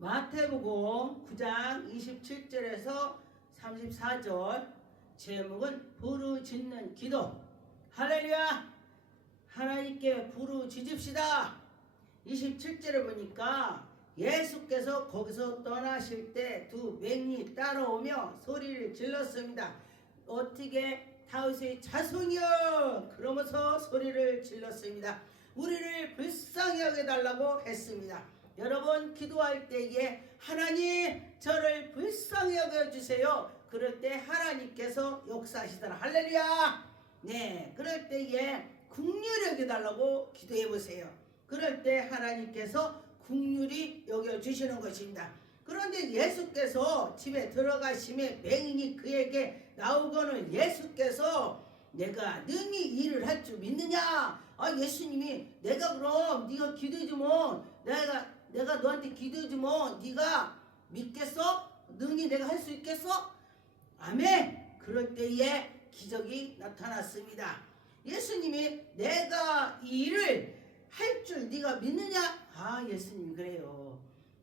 마태복음 9장 27절에서 34절 제목은 부르짖는 기도. 할렐루야! 하나님께 부르짖읍시다. 27절에 보니까 예수께서 거기서 떠나실 때 두 맹인이 따라오며 소리를 질렀습니다. 어떻게 다윗의 자손이여, 그러면서 소리를 질렀습니다. 우리를 불쌍히 여겨달라고 했습니다. 여러분, 기도할 때에 하나님 저를 불쌍히 여겨주세요. 그럴 때 하나님께서 역사하시더라. 할렐루야. 네, 그럴 때에 긍휼히 여겨달라고 기도해보세요. 그럴 때 하나님께서 긍휼히 여겨주시는 것입니다. 그런데 예수께서 집에 들어가심에 맹인이 그에게 나오거늘 예수께서 내가 능히 일을 할 줄 믿느냐? 예수님이 내가 그럼 네가 기도해주면 내가 너한테 기도해주면 네가 믿겠어? 능히 내가 할 수 있겠어? 아멘. 그럴 때에 기적이 나타났습니다. 예수님이 내가 이 일을 할 줄 네가 믿느냐? 예수님 그래요.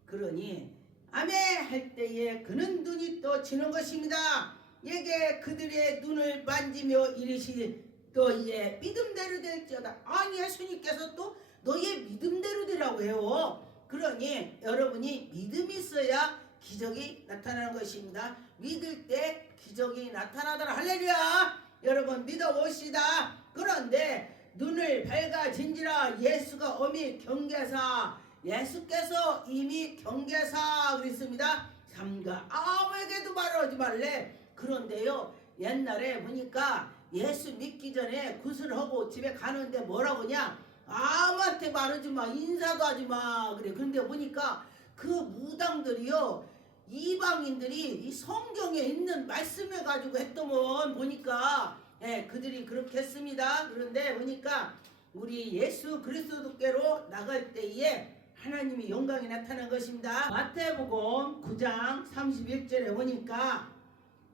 그러니 아멘 할 때에 그는 눈이 떠지는 것입니다. 예게 그들의 눈을 만지며 이르시니 너희의 믿음대로 될지어다. 예수님께서 또 너희의 믿음대로 되라고 해요. 그러니 여러분이 믿음이 있어야 기적이 나타나는 것입니다. 믿을 때 기적이 나타나더라. 할렐루야. 여러분 믿어봅시다. 그런데 눈을 밝아진지라 예수가 어미 경계사, 예수께서 이미 경계사 그랬습니다. 삼가 아무에게도 말하지 말래. 그런데요, 옛날에 보니까 예수 믿기 전에 구슬하고 집에 가는데 뭐라고 하냐? 아무한테 말하지 마, 인사도 하지 마 그래. 그런데 보니까 그 무당들이요, 이방인들이 이 성경에 있는 말씀을 가지고 했더만 보니까 그들이 그렇게 했습니다. 그런데 보니까 우리 예수 그리스도께로 나갈 때에 하나님이 영광이 나타난 것입니다. 마태복음 9장 31절에 보니까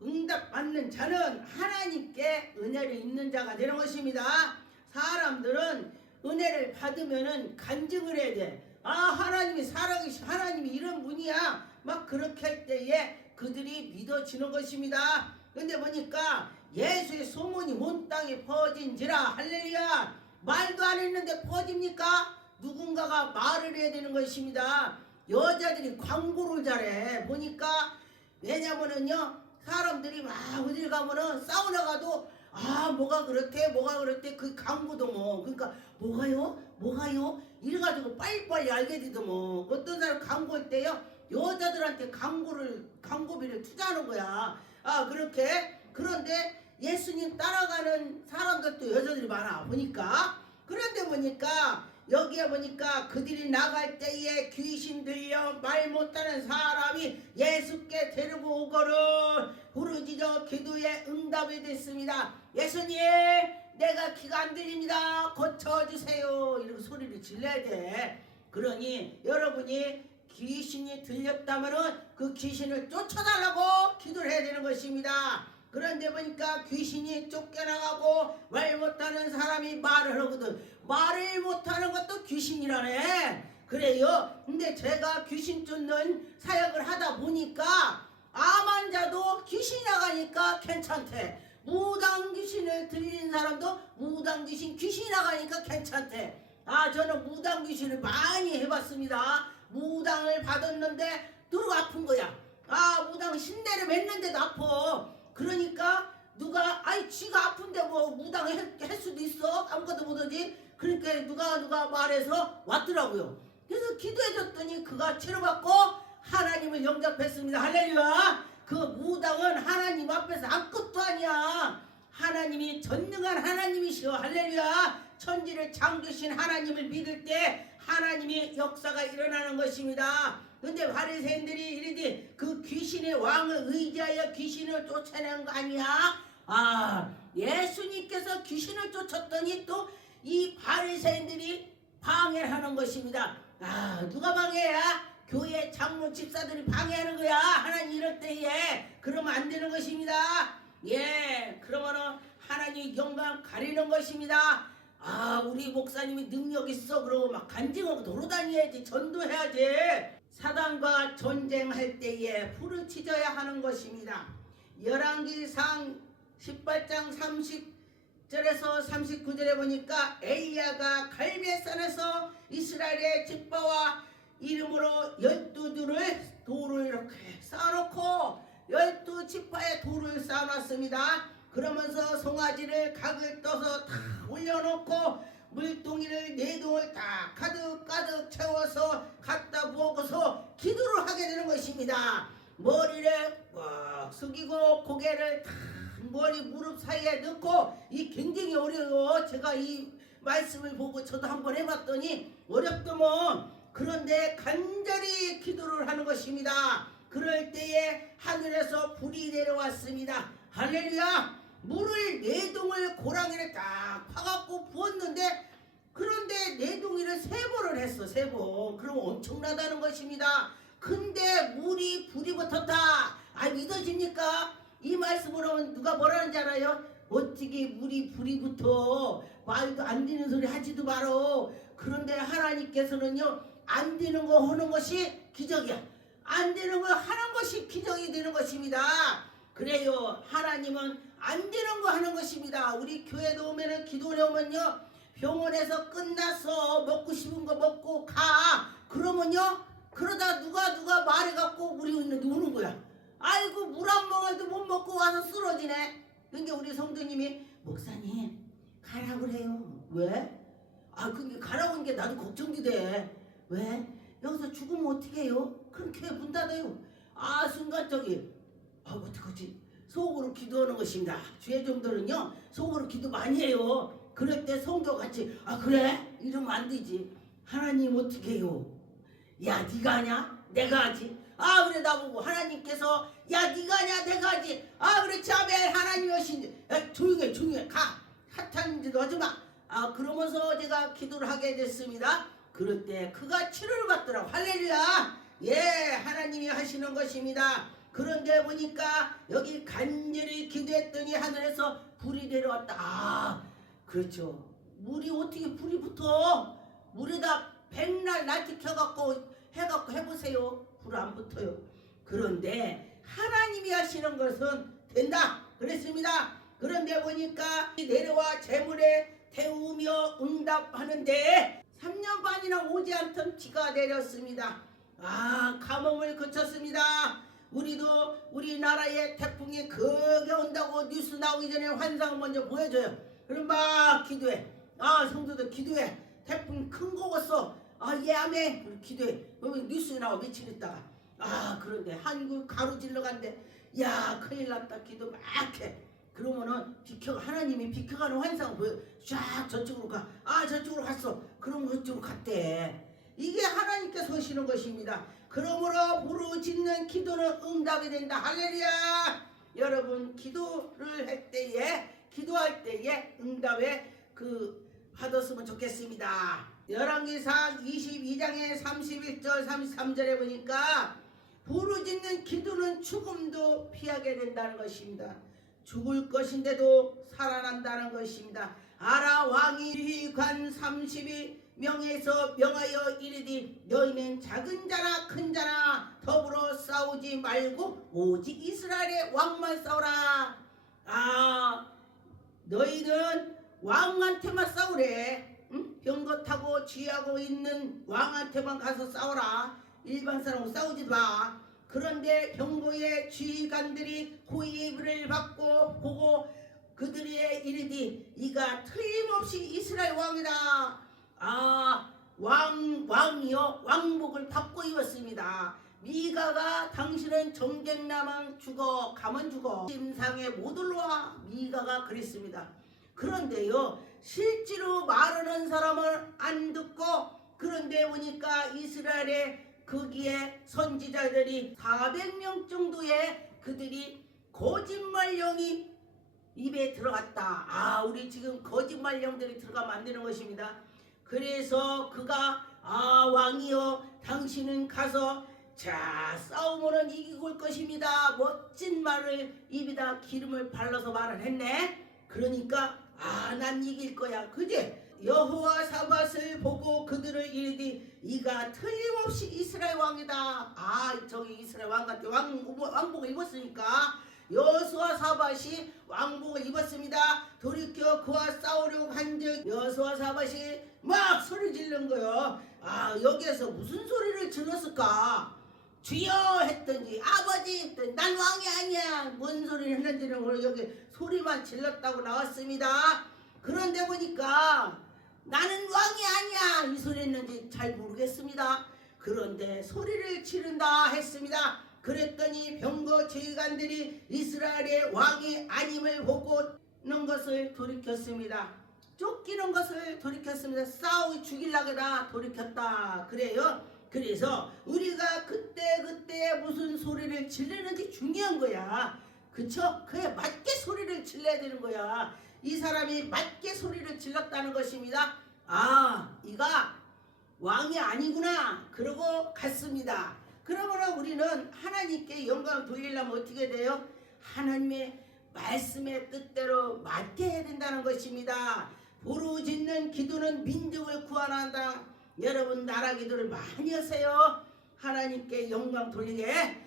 응답 받는 자는 하나님께 은혜를 입는 자가 되는 것입니다. 사람들은 은혜를 받으면은 간증을 해야 돼. 하나님이 살아계시, 하나님이 이런 분이야. 막 그렇게 할 때에 그들이 믿어지는 것입니다. 근데 보니까 예수의 소문이 온 땅에 퍼진지라. 할렐루야. 말도 안 했는데 퍼집니까? 누군가가 말을 해야 되는 것입니다. 여자들이 광고를 잘해. 보니까 왜냐면은요, 사람들이 막 어딜 가면은 사우나 가도 뭐가 그렇대 그 광고도 뭐, 그러니까 뭐가요 이래가지고 빨리빨리 알게 되더뭐. 어떤 사람 광고할 때요, 여자들한테 광고비를 투자하는 거야. 그렇게. 그런데 예수님 따라가는 사람들도 여자들이 많아 보니까. 그런데 보니까 여기에 보니까 그들이 나갈 때에 귀신 들려 말 못하는 사람이 예수께 데리고 오거를 부르짖어 기도에 응답이 됐습니다. 예수님, 내가 귀가 안 들립니다. 고쳐주세요. 이렇게 소리를 질러야 돼. 그러니 여러분이 귀신이 들렸다면은 그 귀신을 쫓아달라고 기도를 해야 되는 것입니다. 그런데 보니까 귀신이 쫓겨나가고 말 못하는 사람이 말을 하거든. 말을 못하는 것도 귀신이라네. 그래요. 근데 제가 귀신 쫓는 사역을 하다 보니까 암 환자도 귀신이 나가니까 괜찮대. 무당 귀신을 들리는 사람도 무당 귀신이 나가니까 괜찮대. 저는 무당 귀신을 많이 해봤습니다. 무당을 받았는데 늘 아픈 거야. 무당 신내를 맺는데도 아파. 그러니까 누가 지가 아픈데 뭐 무당 할 수도 있어. 아무것도 못하지. 그러니까 누가 말해서 왔더라고요. 그래서 기도해줬더니 그가 치료받고 하나님을 영접했습니다. 할렐루야. 그 무당은 하나님 앞에서 아무것도 아니야. 하나님이 전능한 하나님이시여. 할렐루야. 천지를 창조신 하나님을 믿을 때 하나님이 역사가 일어나는 것입니다. 근데 바리새인들이 이르되 그 귀신의 왕을 의지하여 귀신을 쫓아내는 거 아니야? 예수님께서 귀신을 쫓았더니 또 이 바리새인들이 방해를 하는 것입니다. 누가 방해야? 교회 장로 집사들이 방해하는 거야. 하나님 이럴 때에. 그러면 안 되는 것입니다. 그러면은 하나님 영광 가리는 것입니다. 우리 목사님이 능력 있어 그러고 막 간증하고 돌아다녀야지. 전도해야지. 사단과 전쟁할 때에 부르짖어야 하는 것입니다. 열왕기상 18장 30절에서 39절에 보니까 엘리야가 갈멜산에서 이스라엘의 지파와 이름으로 12두를 돌을 이렇게 쌓아놓고 12지파의 돌을 쌓아놨습니다. 그러면서 송아지를 각을 떠서 다 올려놓고 물동이를 4동을 다 가득 채워서 갖다 부어서 기도를 하게 되는 것입니다. 머리를 꽉 숙이고 고개를 다 머리 무릎 사이에 넣고 이 굉장히 어려워. 제가 이 말씀을 보고 저도 한번 해봤더니 어렵더만. 그런데 간절히 기도를 하는 것입니다. 그럴 때에 하늘에서 불이 내려왔습니다. 할렐루야. 물을 4동을 고랑이를 딱 파갖고 부었는데 그런데 4동이를 3번을 했어. 3번. 그럼 엄청나다는 것입니다. 근데 물이 불이 붙었다. 믿어집니까? 이 말씀을 하면 누가 뭐라는지 알아요? 어떻게 물이 불이 붙어? 말도 안 되는 소리 하지도 말어. 그런데 하나님께서는요, 안 되는 거 하는 것이 기적이야. 안 되는 거 하는 것이 기적이 되는 것입니다. 그래요. 하나님은 안 되는 거 하는 것입니다. 우리 교회에 오면은 기도에 오면요, 병원에서 끝났어. 먹고 싶은 거 먹고 가. 그러면요, 그러다 누가 말해갖고 우리 우는 거야. 아이고, 물 한 모금도 못 먹고 와서 쓰러지네. 그러니까 우리 성도님이 목사님 가라 그래요. 왜? 그게 가라고 하는 게 나도 걱정이 돼. 왜? 여기서 죽으면 어떻게 해요? 그럼 교회 문 닫아요. 순간적인 어떡하지? 속으로 기도하는 것입니다. 주의 종들은요, 속으로 기도 많이 해요. 그럴 때 성도 같이 그래? 이러면 안 되지. 하나님 어떻게 해요? 야, 네가 하냐? 내가 하지. 그래, 나보고 하나님께서 야, 네가 하냐? 내가 하지. 그래, 자매 하나님 오신지. 조용해. 가. 사탄 짓 하지 마. 그러면서 제가 기도를 하게 됐습니다. 그럴 때 그가 치료를 받더라고. 할렐루야. 예, 하나님이 하시는 것입니다. 그런데 보니까 여기 간절히 기도했더니 하늘에서 불이 내려왔다. 그렇죠. 물이 어떻게 불이 붙어? 물에다 백날 날개 켜갖고 해보세요. 불 안 붙어요. 그런데 하나님이 하시는 것은 된다. 그랬습니다. 그런데 보니까 내려와 재물에 태우며 응답하는데 3년 반이나 오지 않던 비가 내렸습니다. 가뭄을 그쳤습니다. 우리도 우리나라에 태풍이 크게 온다고 뉴스 나오기 전에 환상을 먼저 보여줘요. 그럼 막 기도해. 성도들 기도해. 태풍 큰 거 왔어. 예, 아멘. 기도해. 그러면 뉴스 나와 며칠 있다가. 그런데 한국 가로질러 간대. 야, 큰일 났다. 기도 막 해. 그러면은 하나님이 비켜가는 환상을 보여. 쫙 저쪽으로 가. 저쪽으로 갔어. 그럼 그쪽으로 갔대. 이게 하나님께서 하시는 것입니다. 그러므로 부르짖는 기도는 응답이 된다. 할렐루야. 여러분, 기도할 때에 응답에 받았으면 좋겠습니다. 열왕기상 22장의 31절 33절에 보니까 부르짖는 기도는 죽음도 피하게 된다는 것입니다. 죽을 것인데도 살아난다는 것입니다. 왕이 지휘관 32명에서 명하여 이르되 너희는 작은 자나 큰 자나 더불어 싸우지 말고 오직 이스라엘의 왕만 싸우라. 너희는 왕한테만 싸우래. 병거 타고 쥐하고 있는 왕한테만 가서 싸우라. 일반 사람하고 싸우지 마. 그런데 병거의 지휘관들이 호의를 받고 보고 그들의 이르디 이가 틀림없이 이스라엘 왕이다. 왕이요 왕복을 받고 입었습니다. 미가가 당신은 전쟁 나면 죽어 가면 죽어 심상에 못 올라와. 미가가 그랬습니다. 그런데요 실제로 말하는 사람을 안 듣고 그런데 보니까 이스라엘의 거기에 선지자들이 400명 정도의 그들이 거짓말령이 입에 들어갔다. 우리 지금 거짓말령들이 들어가면 안 되는 것입니다. 그래서 그가 왕이여 당신은 가서 싸우면은 이기고 올 것입니다. 멋진 말을 입에다 기름을 발라서 말을 했네. 그러니까 난 이길 거야. 그지? 여호와 사밧을 보고 그들을 이르되 이가 틀림없이 이스라엘 왕이다. 저기 이스라엘 왕 같아. 왕복을 입었으니까 여호수아 사밧이 왕복을 입었습니다. 돌이켜 그와 싸우려고 한즉 여호수아 사밧이 막 소리 지르는 거요. 여기에서 무슨 소리를 질렀을까? 주여 했더니 아버지 했더니 난 왕이 아니야. 뭔 소리를 했는지는 모르고 여기 소리만 질렀다고 나왔습니다. 그런데 보니까 나는 왕이 아니야 이 소리 했는지 잘 모르겠습니다. 그런데 소리를 지른다 했습니다. 그랬더니 병거 지휘관들이 이스라엘의 왕이 아님을 보고는 것을 돌이켰습니다. 쫓기는 것을 돌이켰습니다. 싸우기 죽이려고다 돌이켰다 그래요. 그래서 우리가 그때 무슨 소리를 지르는지 중요한 거야. 그쵸? 그에 맞게 소리를 질러야 되는 거야. 이 사람이 맞게 소리를 질렀다는 것입니다. 이가 왕이 아니구나 그러고 갔습니다. 그러므로 우리는 하나님께 영광을 돌리려면 어떻게 돼요? 하나님의 말씀의 뜻대로 맞게 해야 된다는 것입니다. 부르짖는 기도는 민족을 구원한다. 여러분 나라 기도를 많이 하세요. 하나님께 영광 돌리게.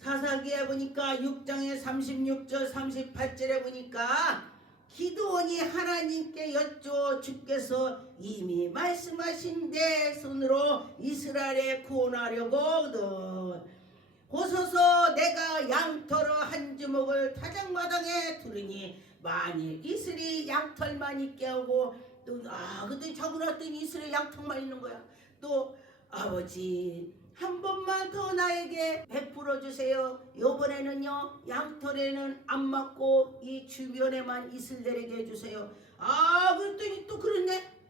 사사기에 보니까 6장의 36절 38절에 보니까 기드온이 하나님께 여쭈어 주께서 이미 말씀하신 내 손으로 이스라엘에 구원하려거든 보소서 내가 양털어 한 주먹을 타작마당에 두르니 만일 이슬이 양털만 있게 하고 또 근데 저분었더니 이슬에 양털만 있는 거야. 또 아버지 한 번만 더 나에게 베풀어 주세요. 요번에는요 양털에는 안 맞고 이 주변에만 이슬 내리게 해주세요. 그랬더니 또 그랬네.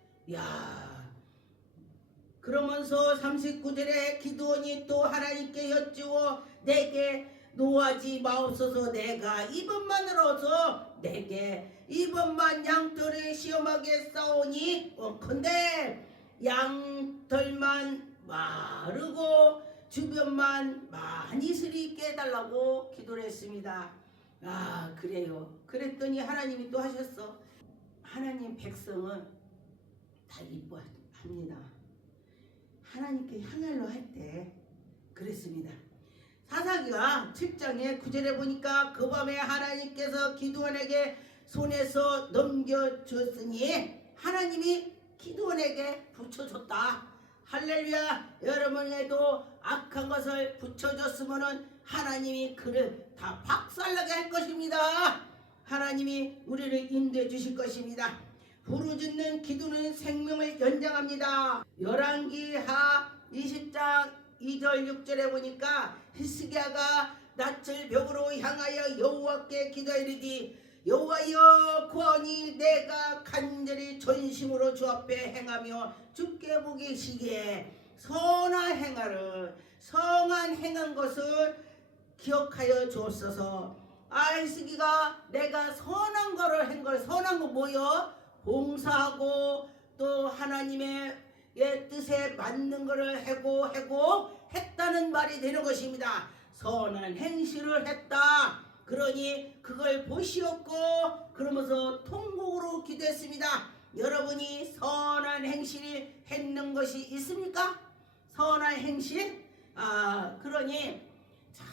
그러면서 39절에 기드온이 또 하나님께 여쭈어 내게 노하지 마옵소서. 내가 이번만으로서 내게 이번만 양털에 시험하게 싸우니 원컨대 양털만 마르고 주변만 많이 이슬이 있게 해달라고 기도를 했습니다. 그래요. 그랬더니 하나님이 또 하셨어. 하나님 백성은 다 이뻐합니다. 하나님께 향할로 할 때 그랬습니다. 사사기가 7장의 9절에 보니까 그 밤에 하나님께서 기드온에게 손에서 넘겨줬으니 하나님이 기드온에게 붙여줬다. 할렐루야. 여러분에도 악한 것을 붙여줬으면 하나님이 그를 다 박살나게 할 것입니다. 하나님이 우리를 인도해 주실 것입니다. 부르짖는 기도는 생명을 연장합니다. 열왕기하 20장 2절 6절에 보니까 히스기야가 낯을 벽으로 향하여 여호와께 기도하리니 여호와여 구하니 내가 간절히 전심으로 주 앞에 행하며 주께 보기 시기에 선한 행하를 성한 행한 것을 기억하여 주옵소서. 히스기가 내가 선한 거를 한 걸 선한 거 뭐요? 봉사하고 또 하나님의 뜻에 맞는 거를 하고 했다는 말이 되는 것입니다. 선한 행실을 했다. 그러니 그걸 보시었고 그러면서 통곡으로 기도했습니다. 여러분이 선한 행실이 했는 것이 있습니까? 선한 행실? 그러니 참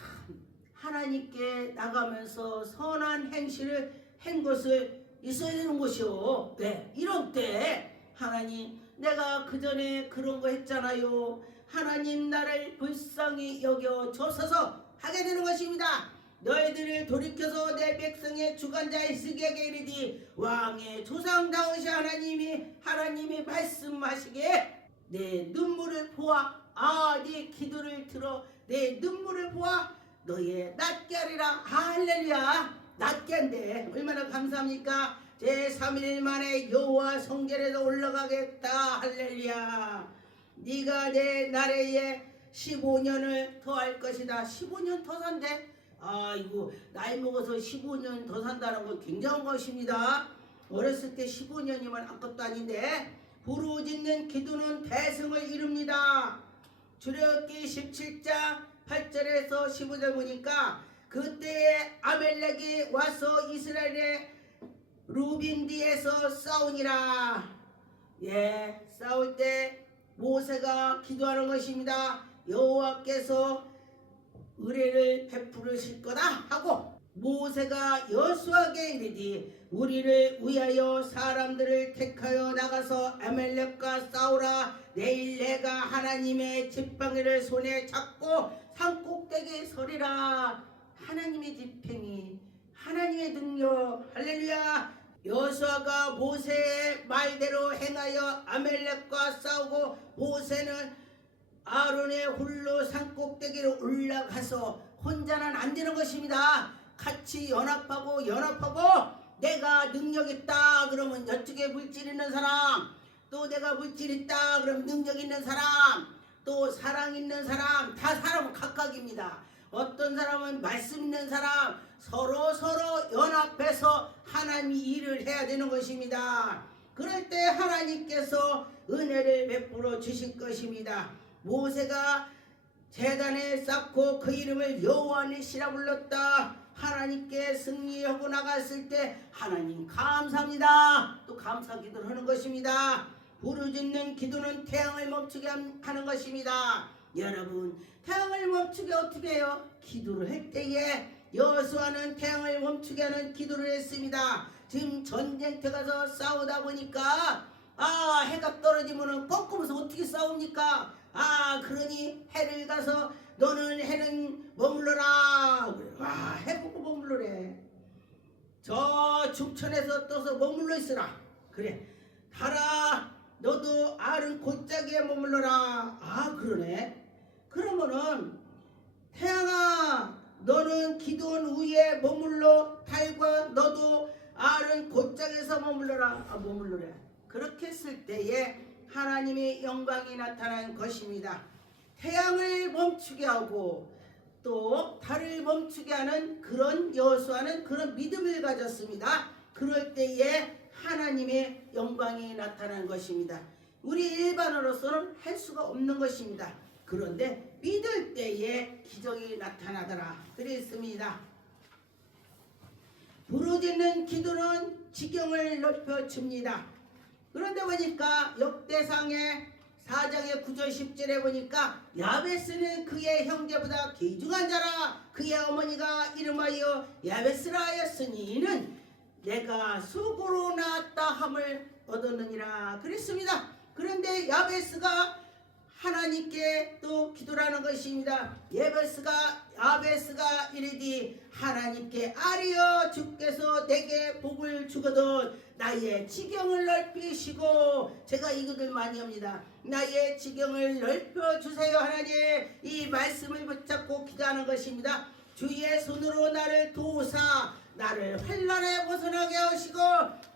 하나님께 나가면서 선한 행실을 한 것을 있어야 되는 것이요. 네, 이런 때 하나님 내가 그 전에 그런 거 했잖아요. 하나님 나를 불쌍히 여겨 주옵소서 하게 되는 것입니다. 너희들을 돌이켜서 내 백성의 주관자 히스기야에게 이르디 왕의 조상 다윗이 하나님이 말씀하시기에 내 눈물을 보아 네 기도를 들어 내 눈물을 보아 너희의 낫게 하리라. 할렐루야. 낫게 한대. 얼마나 감사합니까? 제3일 만에 여호와 성전에도 올라가겠다. 할렐루야. 네가 내 나라에 15년을 더 할 것이다. 15년 더 산대. 이거 나이 먹어서 15년 더 산다는 건 굉장한 것입니다. 어렸을 때 15년이면 아무것도 아닌데 부르짖는 기도는 대성을 이룹니다. 출애굽기 17장 8절에서 15절 보니까 그때에 아멜렉이 와서 이스라엘의 루빈디에서 싸우니라. 싸울 때 모세가 기도하는 것입니다. 여호와께서 의뢰를 베푸실 거다 하고 모세가 여호수아에게 이르되 우리를 위하여 사람들을 택하여 나가서 아말렉과 싸우라. 내일 내가 하나님의 지팡이를 손에 잡고 산꼭대기에 서리라. 하나님의 지팡이, 하나님의 능력, 할렐루야. 여호수아가 모세의 말대로 행하여 아말렉과 싸우고 모세는 아론의 홀로 산꼭대기로 올라가서 혼자는 안 되는 것입니다. 같이 연합하고 내가 능력 있다 그러면 저쪽에 물질 있는 사람, 또 내가 물질 있다 그러면 능력 있는 사람, 또 사랑 있는 사람, 다 사람은 각각입니다. 어떤 사람은 말씀 있는 사람, 서로 연합해서 하나님 일을 해야 되는 것입니다. 그럴 때 하나님께서 은혜를 베풀어 주실 것입니다. 모세가 제단에 쌓고 그 이름을 여호와 니시라 불렀다. 하나님께 승리하고 나갔을 때 하나님 감사합니다. 또 감사 기도를 하는 것입니다. 부르짖는 기도는 태양을 멈추게 하는 것입니다. 여러분, 태양을 멈추게 어떻게 해요? 기도를 할 때에 여호수아는 태양을 멈추게 하는 기도를 했습니다. 지금 전쟁터 가서 싸우다 보니까 해가 떨어지면 꺾으면서 어떻게 싸웁니까? 그러니 해를 가서 너는 해는 머물러라. 해 보고 머물러래. 저 중천에서 떠서 머물러 있으라. 그래. 달아 너도 아른 골짜기에 머물러라. 그러네. 그러면은 태양아 너는 기도원 위에 머물러 달과 너도 아른 골짜기에서 머물러라. 머물러래. 그렇게 했을 때에 하나님의 영광이 나타난 것입니다. 태양을 멈추게 하고 또 달을 멈추게 하는 그런 여호수아는 그런 믿음을 가졌습니다. 그럴 때에 하나님의 영광이 나타난 것입니다. 우리 일반으로서는 할 수가 없는 것입니다. 그런데 믿을 때에 기적이 나타나더라 그랬습니다. 부르짖는 기도는 지경을 높여줍니다. 그런데 보니까 역대상의 4장의 9절 10절에 보니까 야베스는 그의 형제보다 귀중한 자라. 그의 어머니가 이름하여 야베스라 하였으니 이는 내가 수고로 낳았다 함을 얻었느니라 그랬습니다. 그런데 야베스가 하나님께 또 기도라는 것입니다. 야베스가 이르디 하나님께 아뢰어 주께서 내게 복을 주거든 나의 지경을 넓히시고, 제가 이 기도를 많이 합니다. 나의 지경을 넓혀주세요. 하나님, 이 말씀을 붙잡고 기도하는 것입니다. 주의 손으로 나를 도우사 나를 환난에 벗어나게 하시고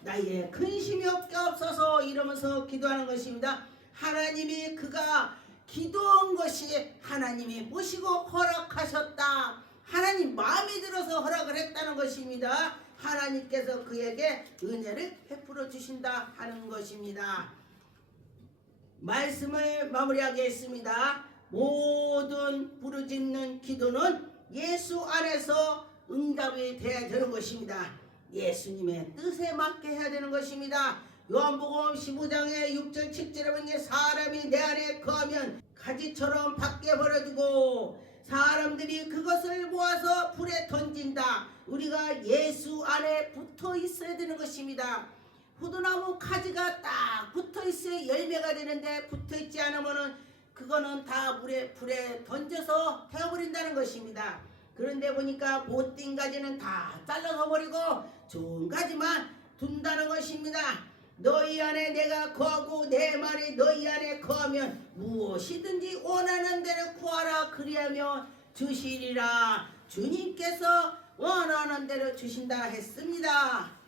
나의 근심이 없게 없어서 이러면서 기도하는 것입니다. 하나님이 그가 기도한 것이 하나님이 보시고 허락하셨다. 하나님 마음이 들어서 허락을 했다는 것입니다. 하나님께서 그에게 은혜를 베풀어 주신다 하는 것입니다. 말씀을 마무리하겠습니다. 모든 부르짖는 기도는 예수 안에서 응답이 되어야 되는 것입니다. 예수님의 뜻에 맞게 해야 되는 것입니다. 요한복음 15장의 6절 7절에 보니 사람이 내 안에 거하면 가지처럼 밖에 버려두고 사람들이 그것을 모아서 불에 던진다. 우리가 예수 안에 붙어 있어야 되는 것입니다. 포도나무 가지가 딱 붙어 있어야 열매가 되는데 붙어 있지 않으면은 그거는 다 불에 던져서 태워버린다는 것입니다. 그런데 보니까 못된 가지는 다 잘라서 버리고 좋은 가지만 둔다는 것입니다. 너희 안에 내가 거하고 내 말이 너희 안에 거하면 무엇이든지 원하는 대로 구하라 그리하며 주시리라. 주님께서 원하는 대로 주신다 했습니다.